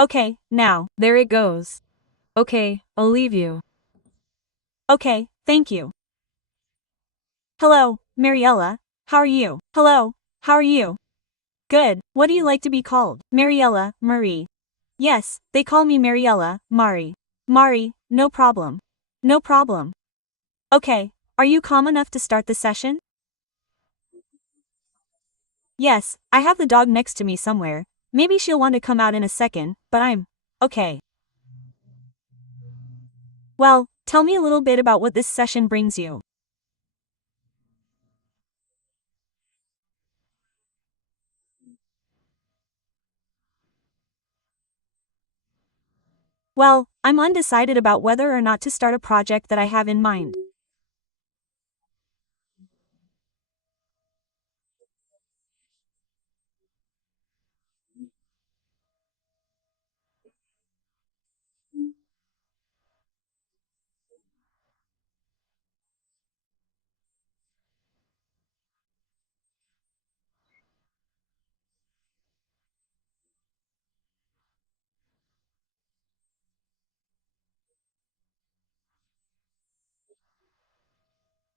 Okay, now, there it goes. Okay, I'll leave you. Okay, thank you. Hello, Mariella. How are you? Hello, how are you? Good, what do you like to be called? Mariella, Marie. Yes, they call me Mariella, Mari. Mari, no problem. No problem. Okay, are you calm enough to start the session? Yes, I have the dog next to me somewhere. Maybe she'll want to come out in a second, but I'm okay. Well, tell me a little bit about what this session brings you. Well, I'm undecided about whether or not to start a project that I have in mind.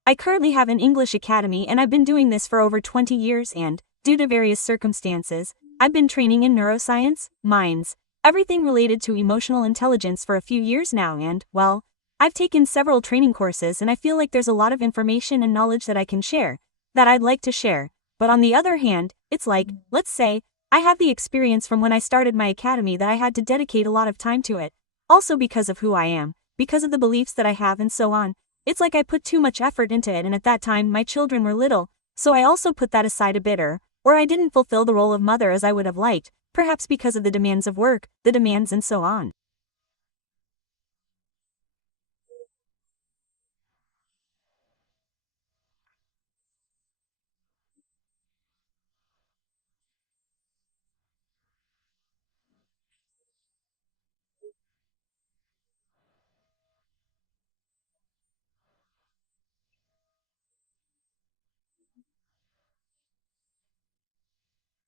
I currently have an English academy and I've been doing this for over 20 years and, due to various circumstances, I've been training in neuroscience, minds, everything related to emotional intelligence for a few years now and, well, I've taken several training courses and I feel like there's a lot of information and knowledge that I can share, that I'd like to share, but on the other hand, it's like, let's say, I have the experience from when I started my academy that I had to dedicate a lot of time to it, also because of who I am, because of the beliefs that I have and so on. It's like I put too much effort into it and at that time my children were little, so I also put that aside a bit or I didn't fulfill the role of mother as I would have liked, perhaps because of the demands of work, the demands and so on.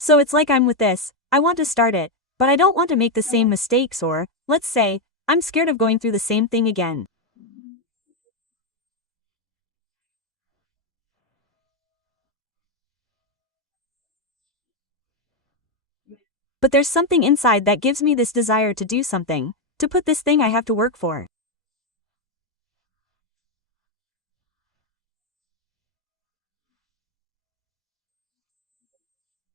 So it's like I'm with this, I want to start it, but I don't want to make the same mistakes or, let's say, I'm scared of going through the same thing again. But there's something inside that gives me this desire to do something, to put this thing I have to work for.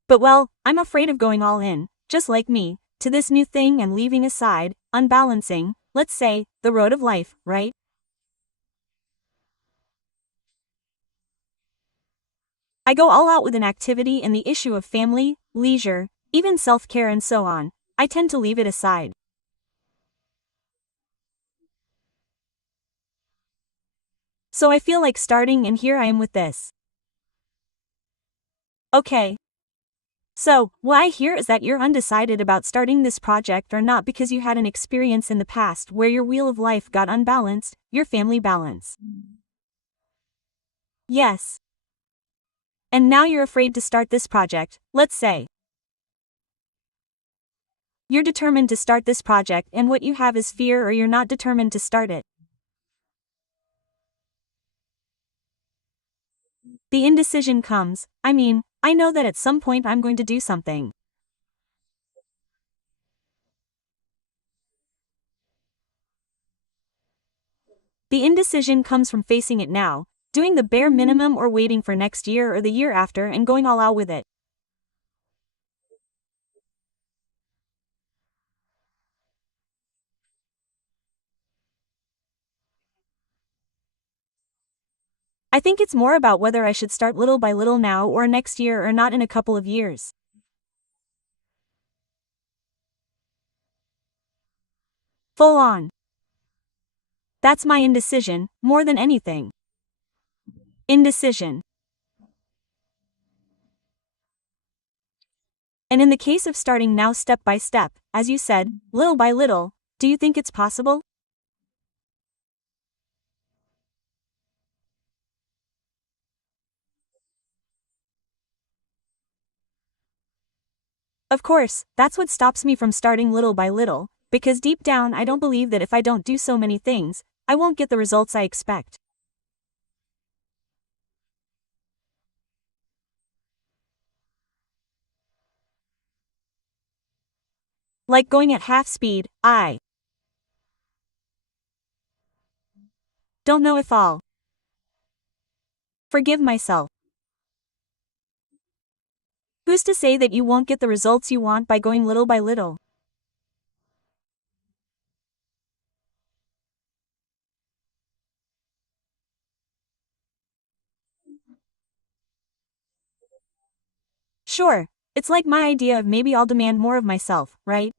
But well, I'm afraid of going all in, just like me, to this new thing and leaving aside, unbalancing, let's say, the road of life, right? I go all out with an activity and the issue of family, leisure, even self-care and so on. I tend to leave it aside. So I feel like starting and here I am with this. Okay. So, what I hear is that you're undecided about starting this project or not because you had an experience in the past where your wheel of life got unbalanced, your family balance. Yes. And now you're afraid to start this project, let's say. You're determined to start this project and what you have is fear or you're not determined to start it. The indecision comes, I know that at some point I'm going to do something. The indecision comes from facing it now, doing the bare minimum or waiting for next year or the year after and going all out with it. I think it's more about whether I should start little by little now or next year or not in a couple of years. Full on. That's my indecision, more than anything. Indecision. And in the case of starting now step by step, as you said, little by little, do you think it's possible? Of course, that's what stops me from starting little by little, because deep down I don't believe that if I don't do so many things, I won't get the results I expect. Like going at half speed, I don't know if I'll forgive myself. Who's to say that you won't get the results you want by going little by little? Sure, it's like my idea of maybe I'll demand more of myself, right?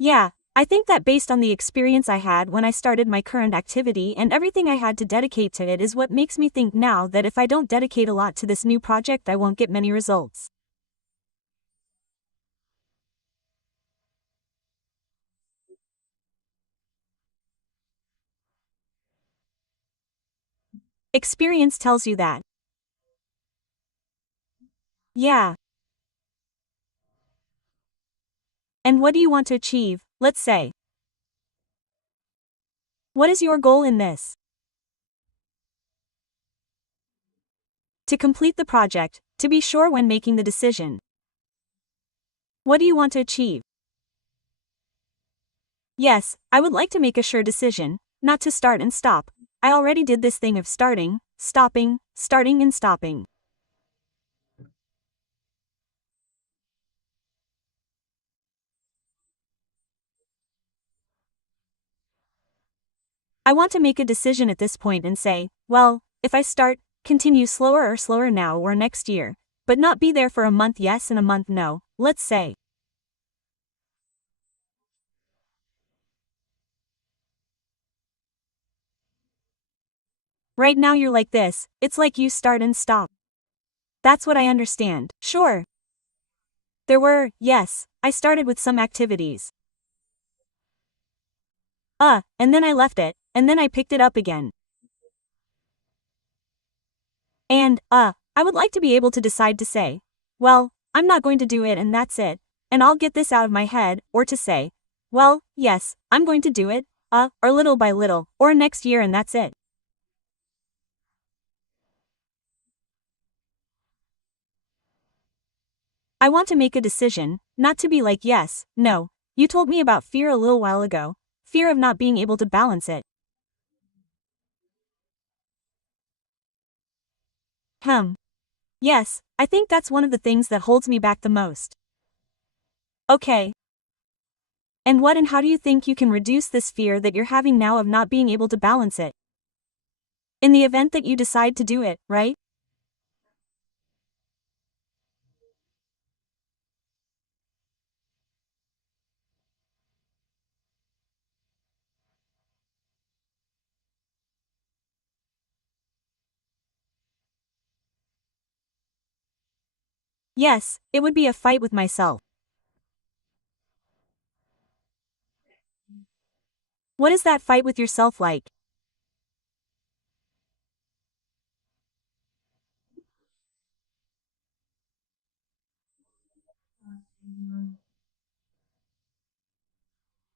Yeah, I think that based on the experience I had when I started my current activity and everything I had to dedicate to it is what makes me think now that if I don't dedicate a lot to this new project, I won't get many results. Experience tells you that. Yeah. And what do you want to achieve, let's say? What is your goal in this? To complete the project, to be sure when making the decision. What do you want to achieve? Yes, I would like to make a sure decision, not to start and stop. I already did this thing of starting, stopping, starting and stopping. I want to make a decision at this point and say, well, if I start, continue slower now or next year, but not be there for a month yes and a month no, let's say. Right now you're like this, it's like you start and stop. That's what I understand, sure. There were, yes, I started with some activities. And then I left it, and then I picked it up again. And, I would like to be able to decide to say, well, I'm not going to do it and that's it, and I'll get this out of my head, or to say, well, yes, I'm going to do it, or little by little, or next year and that's it. I want to make a decision, not to be like yes, no. You told me about fear a little while ago, fear of not being able to balance it. Hmm. Yes, I think that's one of the things that holds me back the most. Okay. And what and how do you think you can reduce this fear that you're having now of not being able to balance it? In the event that you decide to do it, right? Yes, it would be a fight with myself. What is that fight with yourself like?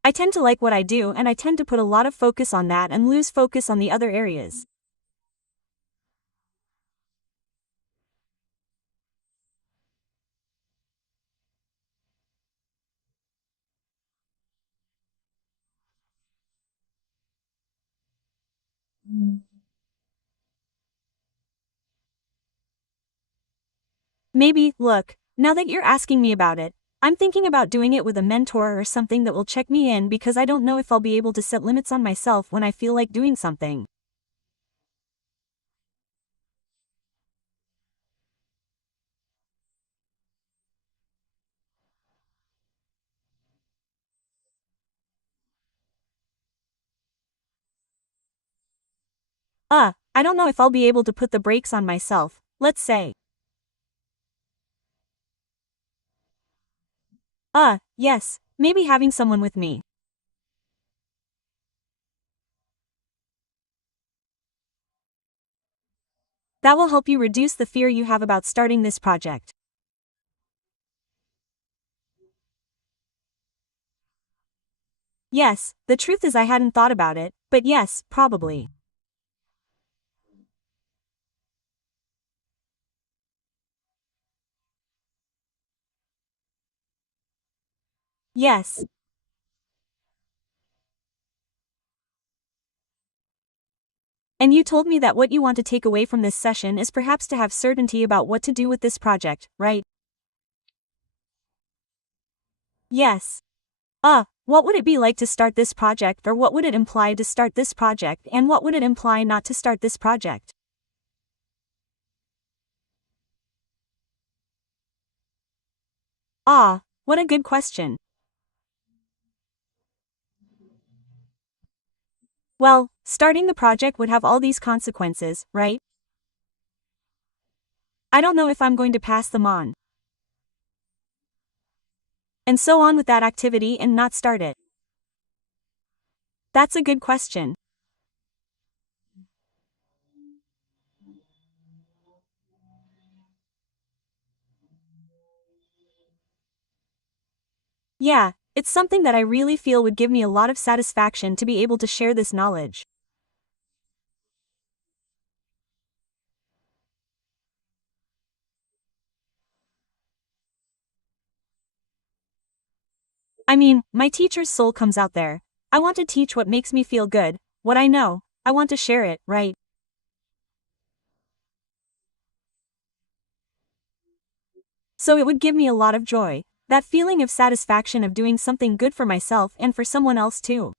I tend to like what I do and I tend to put a lot of focus on that and lose focus on the other areas. Maybe, look, now that you're asking me about it, I'm thinking about doing it with a mentor or something that will check me in because I don't know if I'll be able to set limits on myself when I feel like doing something. I don't know if I'll be able to put the brakes on myself, let's say. Yes, maybe having someone with me. That will help you reduce the fear you have about starting this project. Yes, the truth is I hadn't thought about it, but yes, probably. Yes. And you told me that what you want to take away from this session is perhaps to have certainty about what to do with this project, right? Yes. What would it be like to start this project, or what would it imply to start this project, and what would it imply not to start this project? What a good question. Well, starting the project would have all these consequences, right? I don't know if I'm going to pass them on. And so on with that activity and not start it. That's a good question. Yeah, it's something that I really feel would give me a lot of satisfaction to be able to share this knowledge. I mean, my teacher's soul comes out there. I want to teach what makes me feel good, what I know, I want to share it, right? So it would give me a lot of joy. That feeling of satisfaction of doing something good for myself and for someone else too.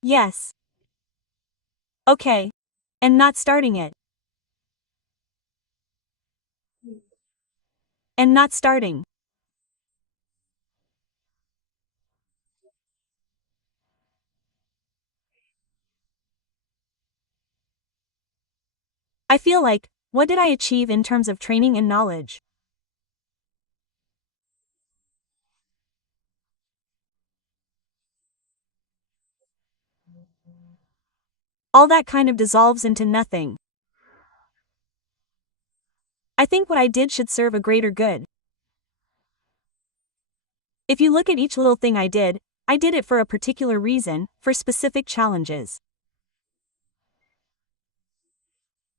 Yes. Okay. And not starting it. And not starting. I feel like, what did I achieve in terms of training and knowledge? All that kind of dissolves into nothing. I think what I did should serve a greater good. If you look at each little thing I did it for a particular reason, for specific challenges.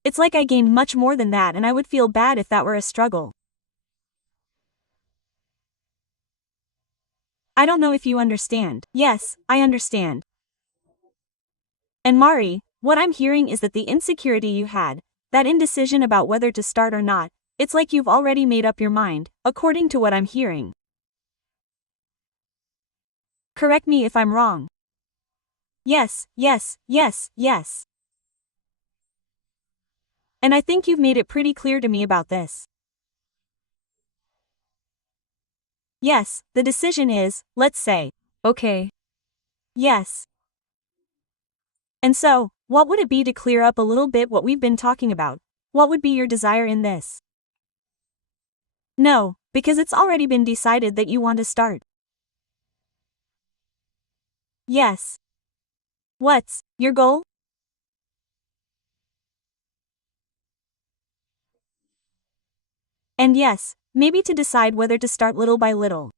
It's like I gained much more than that, and I would feel bad if that were a struggle. I don't know if you understand. Yes, I understand. And Mari, what I'm hearing is that the insecurity you had, that indecision about whether to start or not, it's like you've already made up your mind, according to what I'm hearing. Correct me if I'm wrong. Yes, yes, yes, yes. And I think you've made it pretty clear to me about this. Yes, the decision is, let's say. Okay. Yes. And so, what would it be to clear up a little bit what we've been talking about? What would be your desire in this? No, because it's already been decided that you want to start. Yes. What's your goal? And yes, maybe to decide whether to start little by little.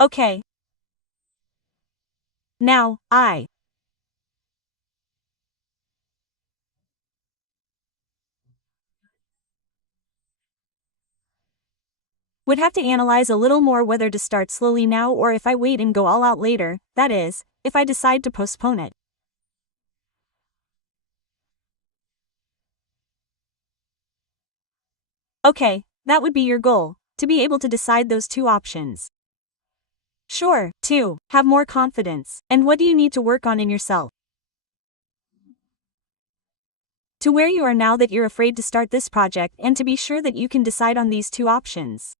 Okay. Now, I would have to analyze a little more whether to start slowly now or if I wait and go all out later, that is, if I decide to postpone it. Okay, that would be your goal, to be able to decide those two options. Sure, 2. Have more confidence. And what do you need to work on in yourself? To where you are now that you're afraid to start this project and to be sure that you can decide on these two options.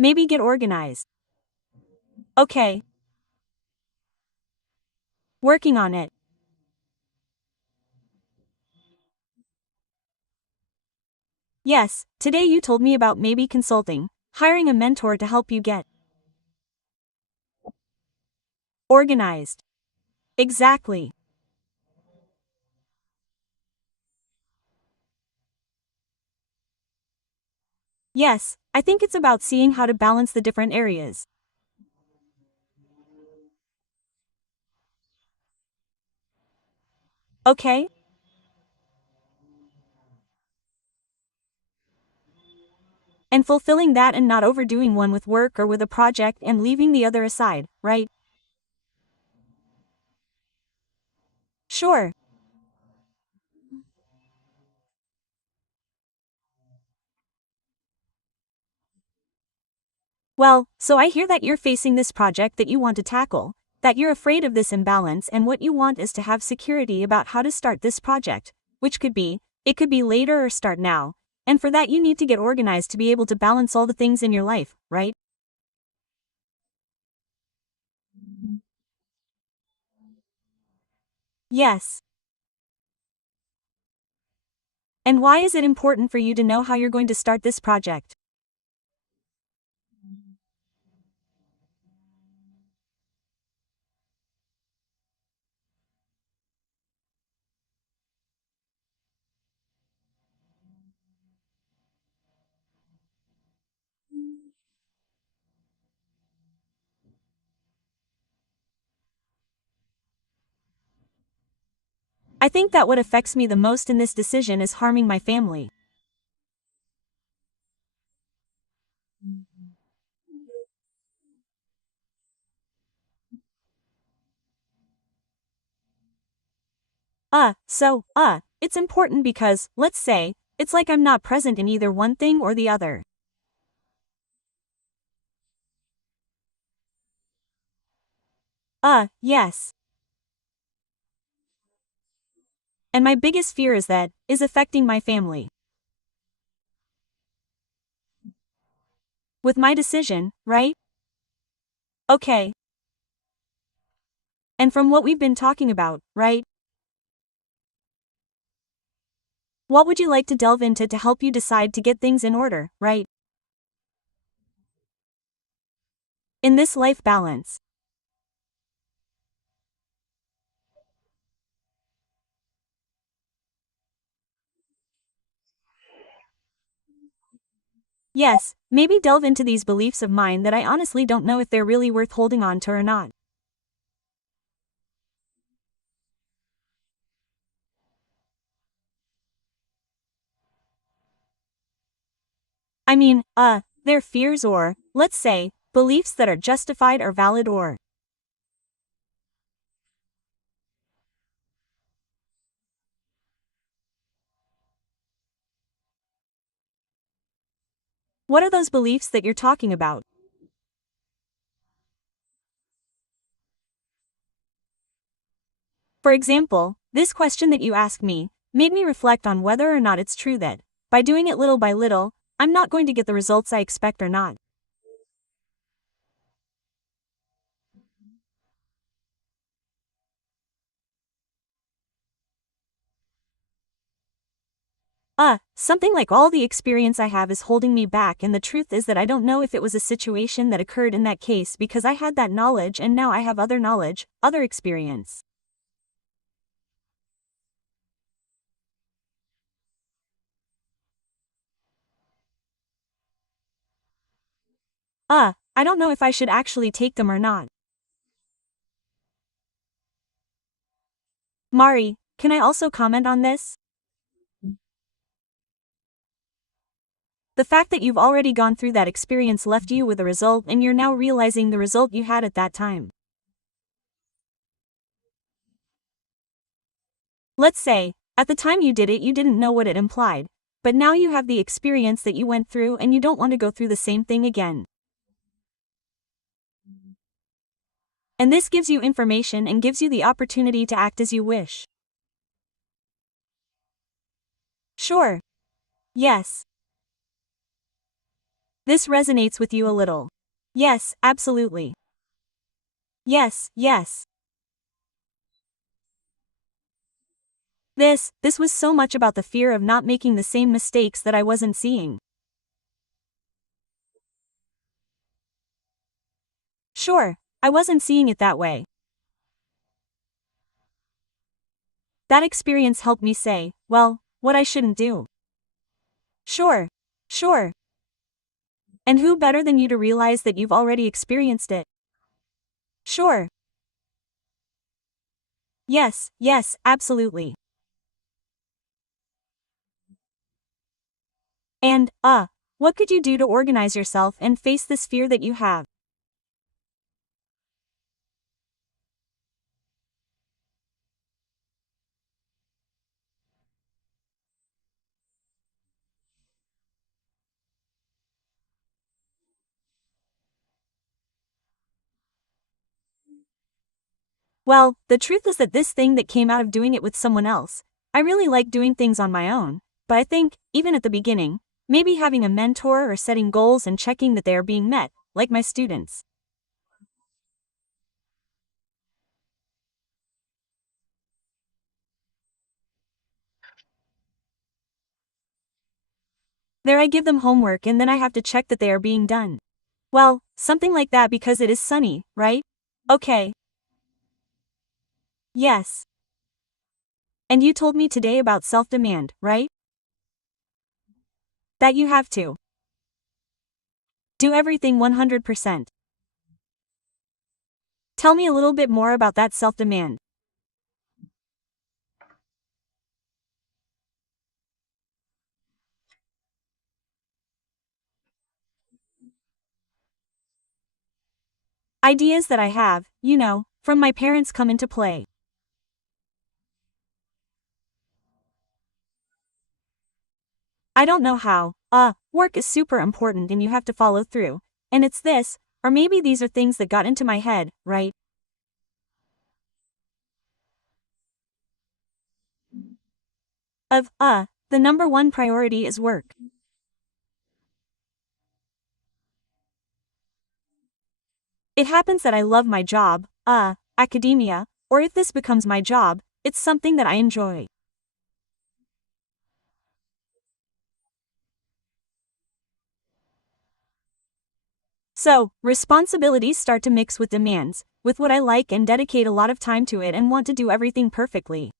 Maybe get organized. Okay. Working on it. Yes, today you told me about maybe consulting, hiring a mentor to help you get organized. Exactly. Yes, I think it's about seeing how to balance the different areas. Okay? And fulfilling that and not overdoing one with work or with a project and leaving the other aside, right? Sure. Well, so I hear that you're facing this project that you want to tackle, that you're afraid of this imbalance, and what you want is to have security about how to start this project, which it could be later or start now. And for that, you need to get organized to be able to balance all the things in your life, right? Yes. And why is it important for you to know how you're going to start this project? I think that what affects me the most in this decision is harming my family. It's important because, let's say, it's like I'm not present in either one thing or the other. Yes. And my biggest fear is affecting my family. With my decision, right? Okay. And from what we've been talking about, right? What would you like to delve into to help you decide to get things in order, right? In this life balance. Yes, maybe delve into these beliefs of mine that I honestly don't know if they're really worth holding on to or not. I mean, they're fears or, let's say, beliefs that are justified or valid or. What are those beliefs that you're talking about? For example, this question that you asked me made me reflect on whether or not it's true that, by doing it little by little, I'm not going to get the results I expect or not. Something like all the experience I have is holding me back, and the truth is that I don't know if it was a situation that occurred in that case because I had that knowledge and now I have other knowledge, other experience. I don't know if I should actually take them or not. Mari, can I also comment on this? The fact that you've already gone through that experience left you with a result and you're now realizing the result you had at that time. Let's say, at the time you did it, you didn't know what it implied. But now you have the experience that you went through and you don't want to go through the same thing again. And this gives you information and gives you the opportunity to act as you wish. Sure. Yes. This resonates with you a little. Yes, absolutely. Yes, yes. This was so much about the fear of not making the same mistakes that I wasn't seeing. Sure, I wasn't seeing it that way. That experience helped me say, well, what I shouldn't do. Sure, sure. And who better than you to realize that you've already experienced it? Sure. Yes, yes, absolutely. And, what could you do to organize yourself and face this fear that you have? Well, the truth is that this thing that came out of doing it with someone else, I really like doing things on my own, but I think, even at the beginning, maybe having a mentor or setting goals and checking that they are being met, like my students. There I give them homework and then I have to check that they are being done. Well, something like that because it is sunny, right? Okay. Yes. And you told me today about self-demand, right? That you have to do everything 100%. Tell me a little bit more about that self-demand. Ideas that I have, from my parents come into play. I don't know how. Work is super important and you have to follow through. And it's this, or maybe these are things that got into my head, right? The number one priority is work. It happens that I love my job, academia, or if this becomes my job, it's something that I enjoy. So, responsibilities start to mix with demands, with what I like and dedicate a lot of time to it and want to do everything perfectly.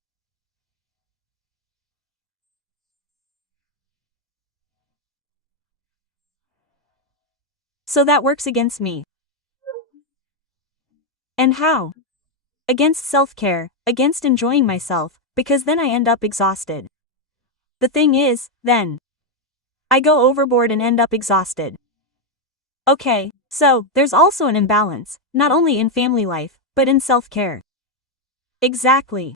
So that works against me. And how? Against self-care, against enjoying myself, because then I end up exhausted. The thing is, then, I go overboard and end up exhausted. Okay, so, there's also an imbalance, not only in family life, but in self-care. Exactly.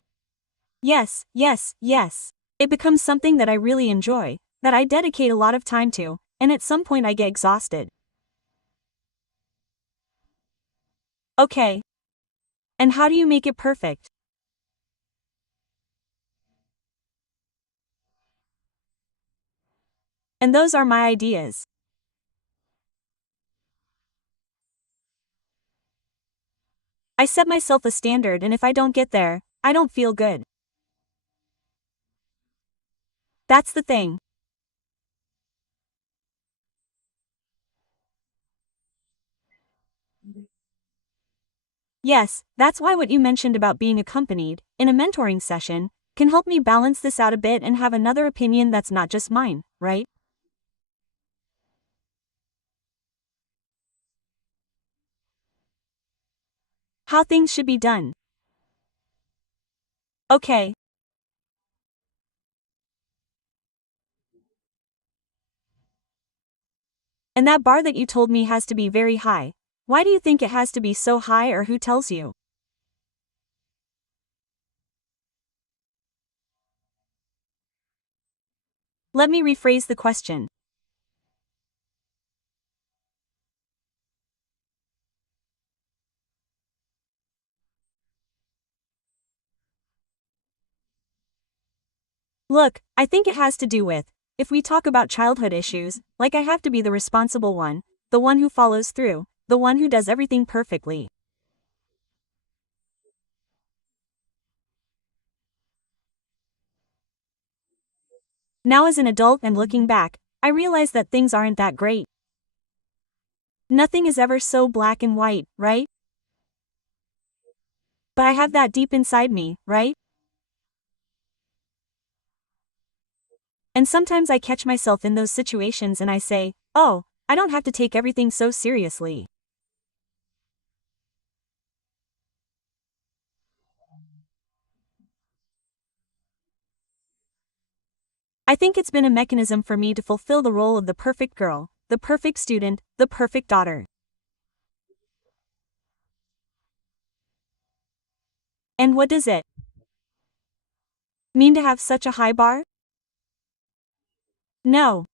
Yes, yes, yes. It becomes something that I really enjoy, that I dedicate a lot of time to, and at some point I get exhausted. Okay. And how do you make it perfect? And those are my ideas. I set myself a standard and if I don't get there, I don't feel good. That's the thing. Yes, that's why what you mentioned about being accompanied, in a mentoring session, can help me balance this out a bit and have another opinion that's not just mine, right? How things should be done. Okay. And that bar that you told me has to be very high. Why do you think it has to be so high or who tells you? Let me rephrase the question. Look, I think it has to do with if we talk about childhood issues, like I have to be the responsible one, the one who follows through, the one who does everything perfectly. Now as an adult and looking back, I realize that things aren't that great. Nothing is ever so black and white, right? But I have that deep inside me, right? And sometimes I catch myself in those situations and I say, oh, I don't have to take everything so seriously. I think it's been a mechanism for me to fulfill the role of the perfect girl, the perfect student, the perfect daughter. And what does it mean to have such a high bar? No.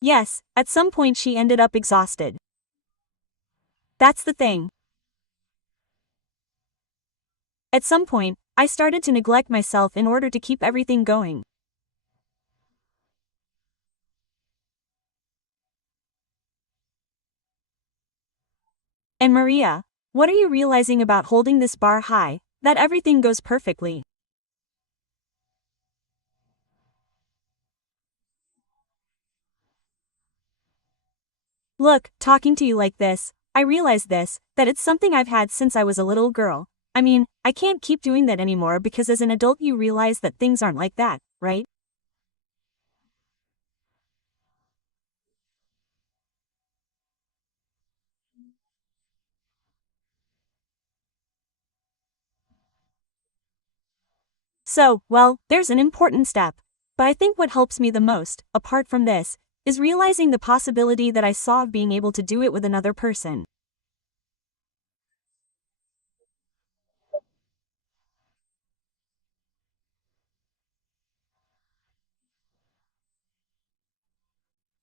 Yes, at some point she ended up exhausted. That's the thing. At some point, I started to neglect myself in order to keep everything going. And Maria, what are you realizing about holding this bar high, that everything goes perfectly? Look, talking to you like this, I realize this, that it's something I've had since I was a little girl. I mean, I can't keep doing that anymore because as an adult you realize that things aren't like that, right? So, well, there's an important step. But I think what helps me the most, apart from this, is realizing the possibility that I saw of being able to do it with another person.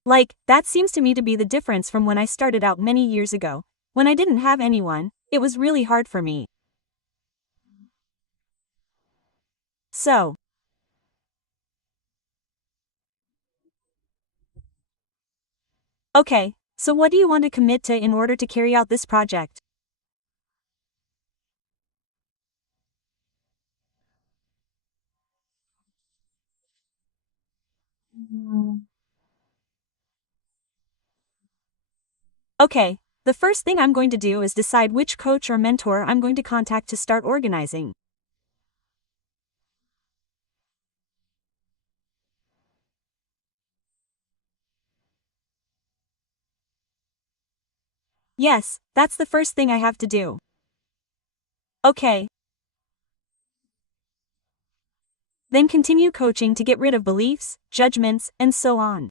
Like, that seems to me to be the difference from when I started out many years ago. When I didn't have anyone, it was really hard for me. So, okay, so what do you want to commit to in order to carry out this project? Okay, the first thing I'm going to do is decide which coach or mentor I'm going to contact to start organizing. Yes, that's the first thing I have to do. Okay, then continue coaching to get rid of beliefs, judgments, and so on.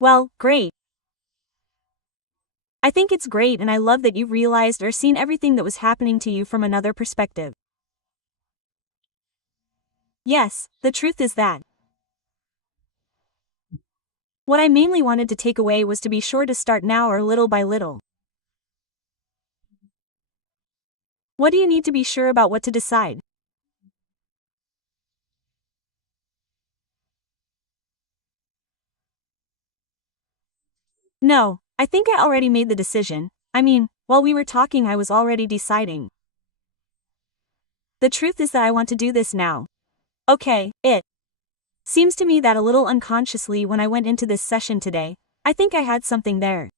Well, great. I think it's great and I love that you've realized or seen everything that was happening to you from another perspective. Yes, the truth is that what I mainly wanted to take away was to be sure to start now or little by little. What do you need to be sure about what to decide? No, I think I already made the decision. I mean, while we were talking I was already deciding. The truth is that I want to do this now. Okay, it seems to me that a little unconsciously when I went into this session today, I think I had something there.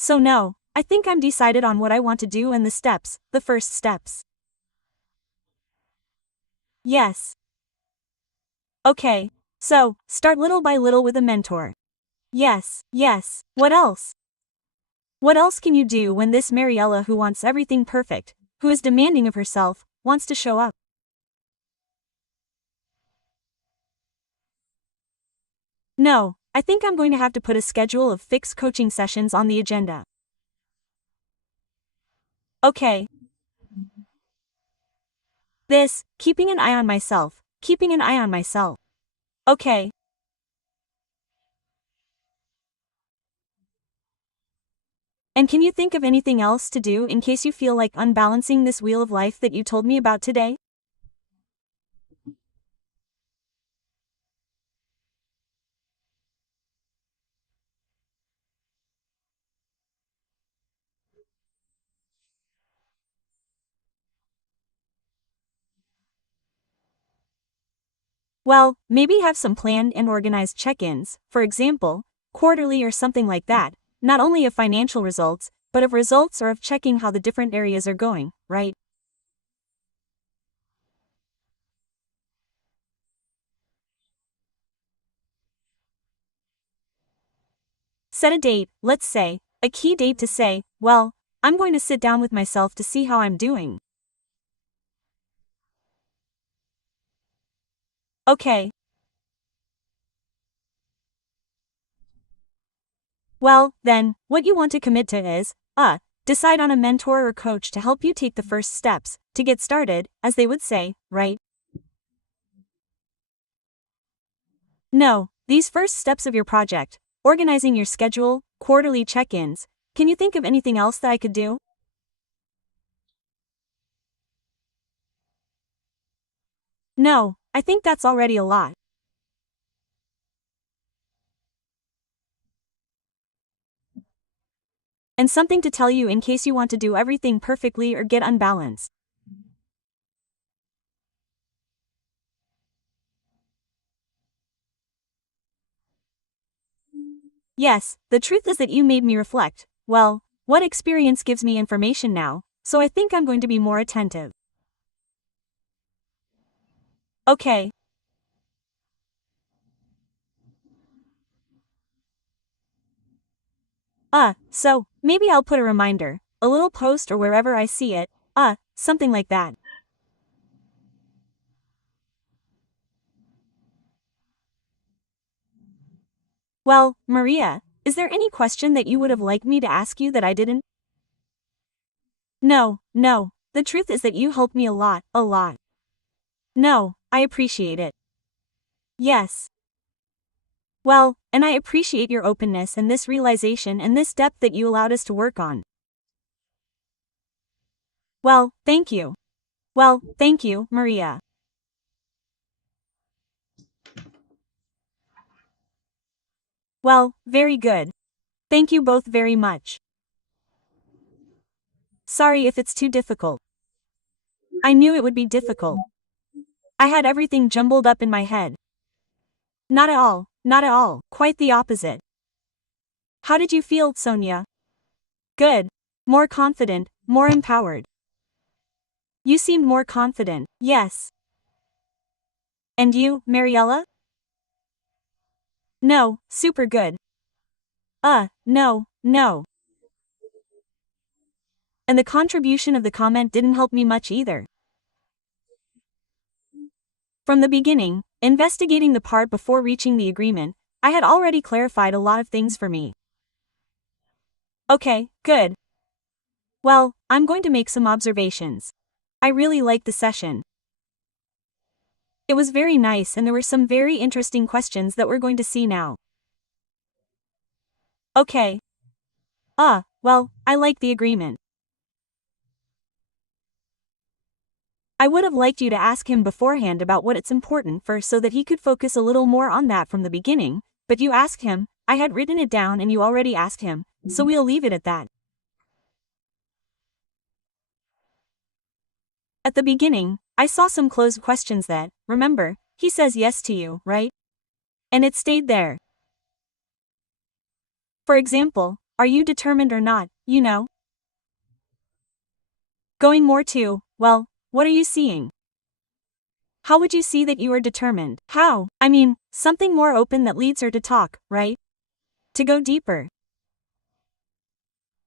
So no, I think I'm decided on what I want to do and the steps, the first steps. Yes. Okay. So, start little by little with a mentor. Yes, yes. What else? What else can you do when this Mariella who wants everything perfect, who is demanding of herself, wants to show up? No, I think I'm going to have to put a schedule of fixed coaching sessions on the agenda. Okay. Keeping an eye on myself, keeping an eye on myself. Okay. And can you think of anything else to do in case you feel like unbalancing this wheel of life that you told me about today? Well, maybe have some planned and organized check-ins, for example, quarterly or something like that, not only of financial results, but of results or of checking how the different areas are going, right? Set a date, let's say, a key date to say, well, I'm going to sit down with myself to see how I'm doing. Okay. Well, then, what you want to commit to is, decide on a mentor or coach to help you take the first steps, to get started, as they would say, right? No, these first steps of your project, organizing your schedule, quarterly check-ins, can you think of anything else that I could do? No, I think that's already a lot. And something to tell you in case you want to do everything perfectly or get unbalanced. Yes, the truth is that you made me reflect. Well, what experience gives me information now, so I think I'm going to be more attentive. Okay. So, maybe I'll put a reminder, a little post or wherever I see it, something like that. Well, Maria, is there any question that you would have liked me to ask you that I didn't? No, no, the truth is that you helped me a lot, a lot. No, I appreciate it. Yes. Well, and I appreciate your openness and this realization and this depth that you allowed us to work on. Well, thank you. Well, thank you, Maria. Well, very good. Thank you both very much. Sorry if it's too difficult. I knew it would be difficult. I had everything jumbled up in my head. Not at all, not at all, quite the opposite. How did you feel, Sonia? Good. More confident, more empowered. You seemed more confident, yes. And you, Mariella? No, super good. No, no. And the contribution of the comment didn't help me much either. From the beginning, investigating the part before reaching the agreement, I had already clarified a lot of things for me. Okay, good. Well, I'm going to make some observations. I really liked the session. It was very nice and there were some very interesting questions that we're going to see now. Okay. Well, I like the agreement. I would have liked you to ask him beforehand about what it's important for so that he could focus a little more on that from the beginning, but you asked him, I had written it down and you already asked him, so we'll leave it at that. At the beginning, I saw some closed questions that, remember, he says yes to you, right? And it stayed there. For example, are you determined or not, you know? Going more to, well, what are you seeing? How would you see that you are determined? How? I mean, something more open that leads her to talk, right? To go deeper.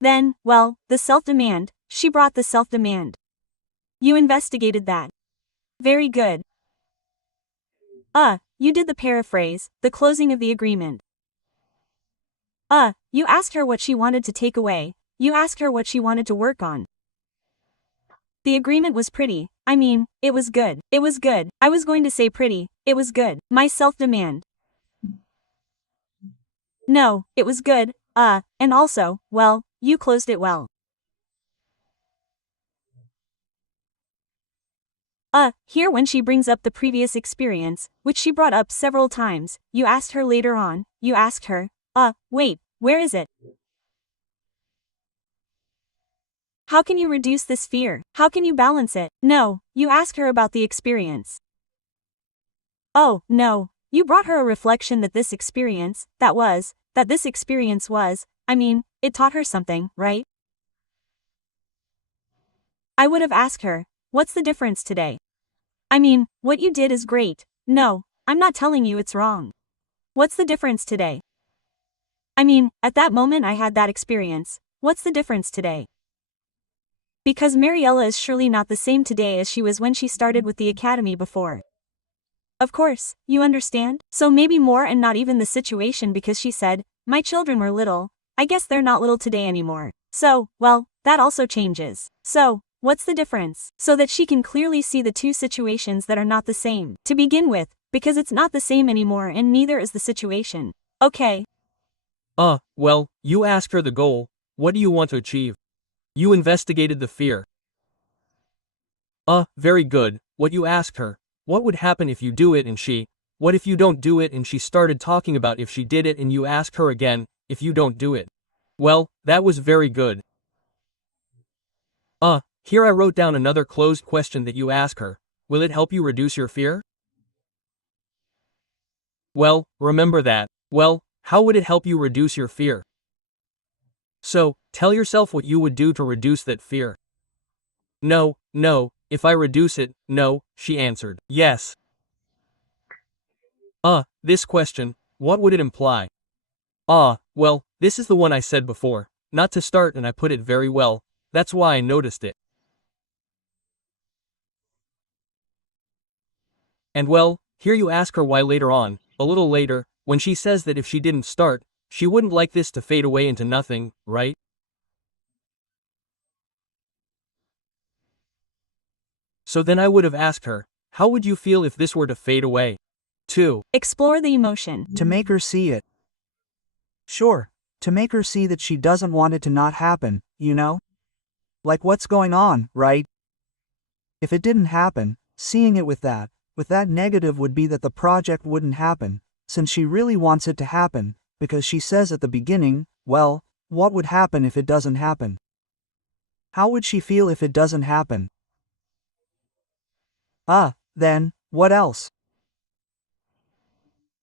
Then, well, the self-demand, she brought the self-demand. You investigated that. Very good. You did the paraphrase, the closing of the agreement. You asked her what she wanted to take away, you asked her what she wanted to work on. The agreement was pretty, I mean, it was good. It was good, I was going to say pretty, it was good. My self-demand. No, it was good, and also, well, you closed it well. Here when she brings up the previous experience, which she brought up several times, you asked her later on, you asked her, wait, where is it? How can you reduce this fear? How can you balance it? No, you ask her about the experience. Oh, no, you brought her a reflection that this experience, it taught her something, right? I would have asked her, what's the difference today? What you did is great. No, I'm not telling you it's wrong. What's the difference today? At that moment I had that experience. What's the difference today? Because Mariella is surely not the same today as she was when she started with the academy before. Of course, you understand? So maybe more and not even the situation because she said, my children were little, I guess they're not little today anymore. So, well, that also changes. So, what's the difference? So that she can clearly see the two situations that are not the same. To begin with, because it's not the same anymore and neither is the situation. Okay. Well, you asked her the goal, what do you want to achieve? You investigated the fear. Very good, what you asked her, what would happen if you do it and what if you don't do it and she started talking about if she did it and you asked her again, if you don't do it. Well, that was very good. Here I wrote down another closed question that you ask her, will it help you reduce your fear? Well, remember that. Well, how would it help you reduce your fear? So, tell yourself what you would do to reduce that fear. No, if I reduce it, no, she answered. Yes. This question, what would it imply? Well, this is the one I said before, not to start and I put it very well, that's why I noticed it. And well, here you ask her why later on, a little later, when she says that if she didn't start, she wouldn't like this to fade away into nothing, right? So then I would have asked her, how would you feel if this were to fade away? 2. Explore the emotion. To make her see it. Sure, to make her see that she doesn't want it to not happen, you know? Like what's going on, right? If it didn't happen, seeing it with that negative would be that the project wouldn't happen, since she really wants it to happen, because she says at the beginning, well, what would happen if it doesn't happen? How would she feel if it doesn't happen? Then, what else?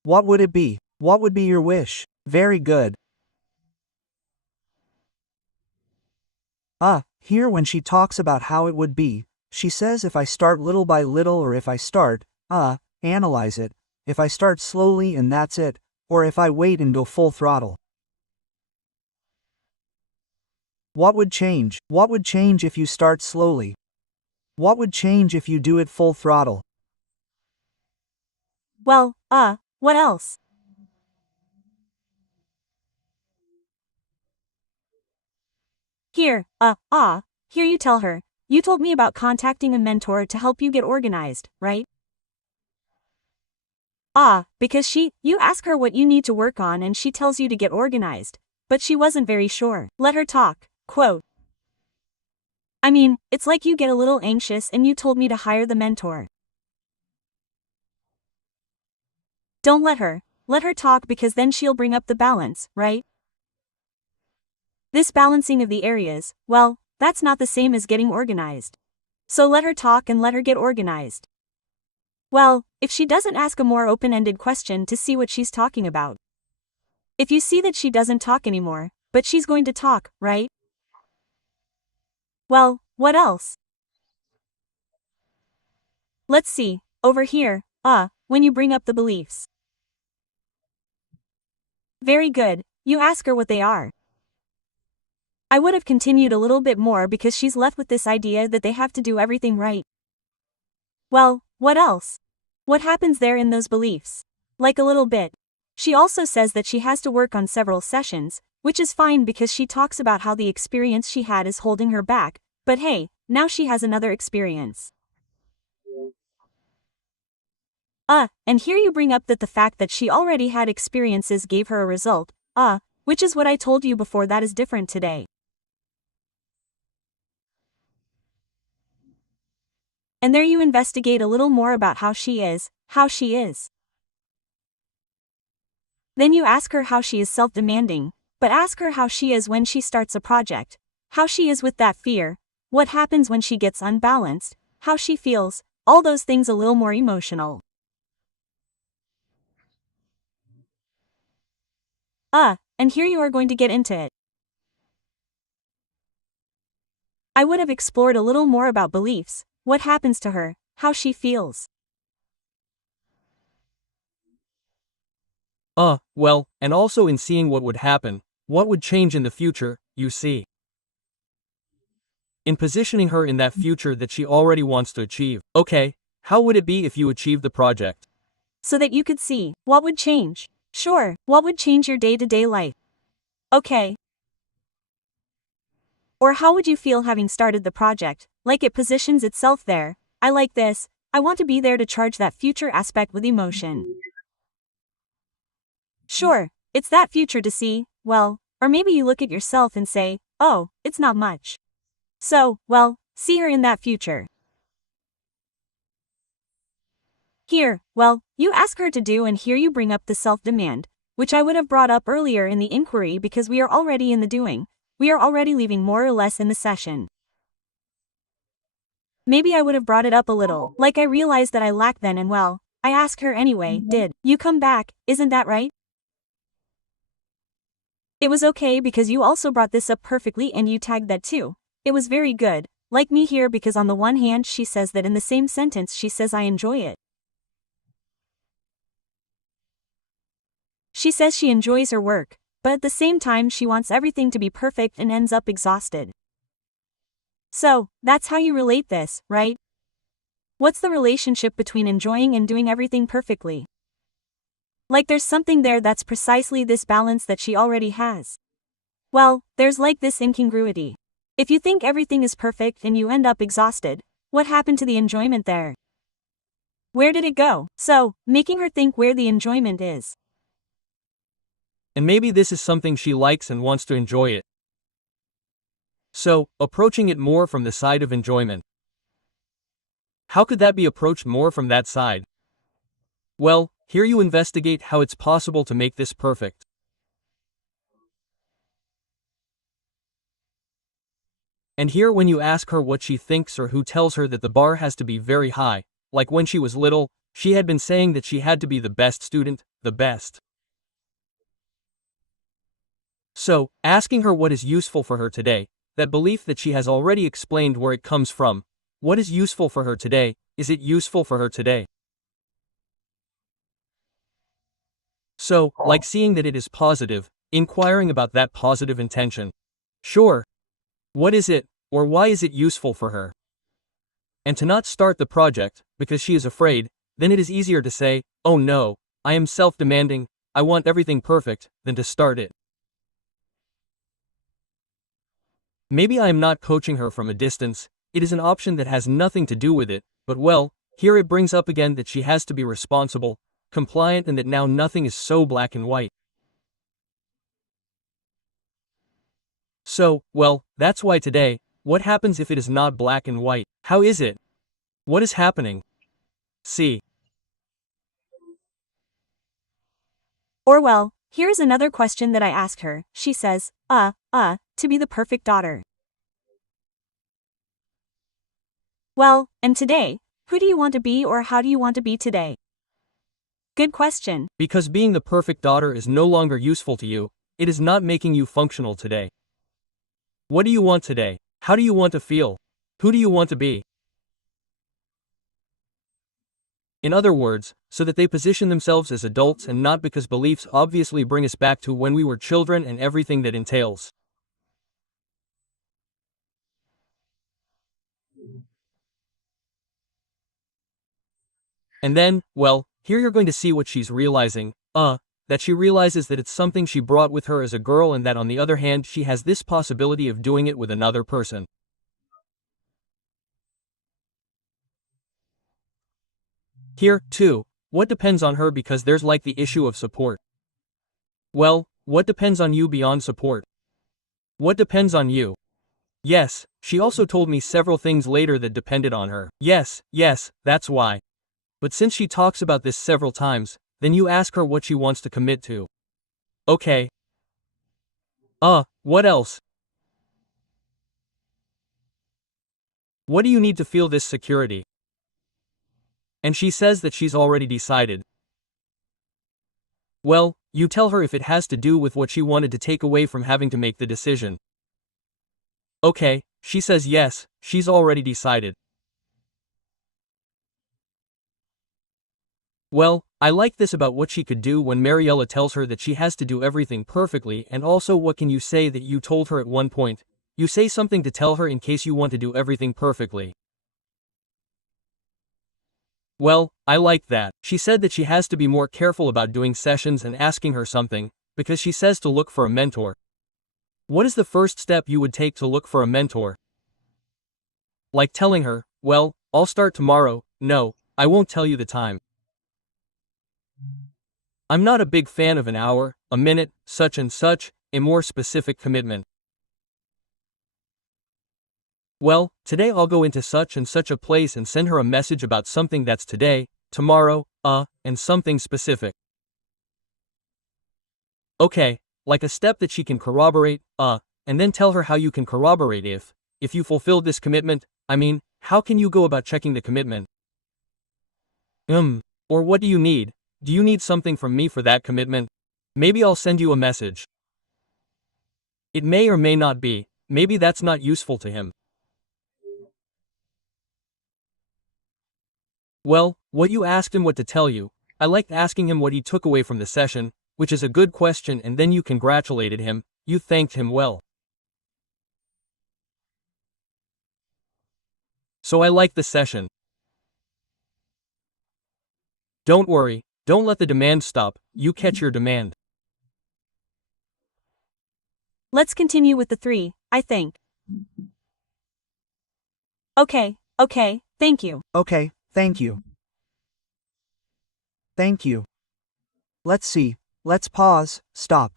What would it be? What would be your wish? Very good. Here when she talks about how it would be, she says if I start little by little or if I start, analyze it, if I start slowly and that's it, or if I wait and go full throttle. What would change? What would change if you start slowly? What would change if you do it full throttle? Well, what else? Here you tell her, you told me about contacting a mentor to help you get organized, right? Because you ask her what you need to work on and she tells you to get organized, but she wasn't very sure. Let her talk, quote. It's like you get a little anxious and you told me to hire the mentor. Don't let her talk because then she'll bring up the balance, right? This balancing of the areas, well, that's not the same as getting organized. So let her talk and let her get organized. Well, if she doesn't ask a more open-ended question to see what she's talking about. If you see that she doesn't talk anymore, but she's going to talk, right? Well, what else? Let's see, over here, when you bring up the beliefs. Very good, you ask her what they are. I would have continued a little bit more because she's left with this idea that they have to do everything right. Well, what else? What happens there in those beliefs? Like a little bit. She also says that she has to work on several sessions, which is fine because she talks about how the experience she had is holding her back, but hey, now she has another experience. And here you bring up that the fact that she already had experiences gave her a result, which is what I told you before that is different today. And there you investigate a little more about how she is, how she is. Then you ask her how she is self-demanding, but ask her how she is when she starts a project, how she is with that fear, what happens when she gets unbalanced, how she feels, all those things a little more emotional. And here you are going to get into it. I would have explored a little more about beliefs, what happens to her, how she feels. Well, and also in seeing what would happen, what would change in the future, you see. In positioning her in that future that she already wants to achieve. Okay, how would it be if you achieved the project? So that you could see, what would change? Sure, what would change your day-to-day life? Okay. Or how would you feel having started the project, like it positions itself there? I like this, I want to be there to charge that future aspect with emotion. Sure, it's that future to see, well, or maybe you look at yourself and say, oh, it's not much. So, well, see her in that future. Here, well, you ask her to do, and here you bring up the self-demand, which I would have brought up earlier in the inquiry because we are already in the doing. We are already leaving more or less in the session. Maybe I would have brought it up a little, like I realized that I lacked then, and well, I ask her anyway, did you come back, isn't that right? It was okay because you also brought this up perfectly and you tagged that too. It was very good, like me here, because on the one hand she says that in the same sentence she says I enjoy it. She says she enjoys her work, but at the same time she wants everything to be perfect and ends up exhausted. So, that's how you relate this, right? What's the relationship between enjoying and doing everything perfectly? Like there's something there that's precisely this balance that she already has. Well, there's like this incongruity. If you think everything is perfect and you end up exhausted, what happened to the enjoyment there? Where did it go? So, making her think where the enjoyment is. And maybe this is something she likes and wants to enjoy it. So, approaching it more from the side of enjoyment. How could that be approached more from that side? Well, here you investigate how it's possible to make this perfect. And here when you ask her what she thinks or who tells her that the bar has to be very high, like when she was little, she had been saying that she had to be the best student, the best. So, asking her what is useful for her today, that belief that she has already explained where it comes from. What is useful for her today? Is it useful for her today? So, like seeing that it is positive, inquiring about that positive intention. Sure. What is it, or why is it useful for her? And to not start the project, because she is afraid, then it is easier to say, oh no, I am self-demanding, I want everything perfect, than to start it. Maybe I am not coaching her from a distance, it is an option that has nothing to do with it, but well, here it brings up again that she has to be responsible, compliant, and that now nothing is so black and white. So, well, that's why today, what happens if it is not black and white? How is it? What is happening? See. Or well, here's another question that I asked her. She says, to be the perfect daughter. Well, and today, who do you want to be, or how do you want to be today? Good question. Because being the perfect daughter is no longer useful to you, it is not making you functional today. What do you want today? How do you want to feel? Who do you want to be? In other words, so that they position themselves as adults and not because beliefs obviously bring us back to when we were children and everything that entails. And then, well, here you're going to see what she's realizing, that she realizes that it's something she brought with her as a girl, and that on the other hand she has this possibility of doing it with another person. Here, too, what depends on her, because there's like the issue of support. Well, what depends on you beyond support? What depends on you? Yes, She also told me several things later that depended on her. Yes, that's why. But since she talks about this several times, then you ask her what she wants to commit to. Okay. What else? What do you need to feel this security? And she says that she's already decided. Well, you tell her if it has to do with what she wanted to take away from having to make the decision. Okay, she says yes, she's already decided. Well, I like this about what she could do when Mariella tells her that she has to do everything perfectly, and also what can you say that you told her at one point? You say something to tell her in case you want to do everything perfectly. Well, I like that. She said that she has to be more careful about doing sessions and asking her something, because she says to look for a mentor. What is the first step you would take to look for a mentor? Like telling her, well, I'll start tomorrow. No, I won't tell you the time. I'm not a big fan of an hour, a minute, such and such, a more specific commitment. Well, today I'll go into such and such a place and send her a message about something that's today, tomorrow, and something specific. Okay, like a step that she can corroborate, and then tell her how you can corroborate if you fulfilled this commitment. I mean, how can you go about checking the commitment? Or what do you need? Do you need something from me for that commitment? Maybe I'll send you a message. It may or may not be, maybe that's not useful to him. Well, what you asked him what to tell you, I liked asking him what he took away from the session, which is a good question, and then you congratulated him, you thanked him well. So I like the session. Don't worry, don't let the demand stop, you catch your demand. Let's continue with the 3, I think. Okay, thank you. Okay, thank you. Thank you. Let's see, let's pause, stop.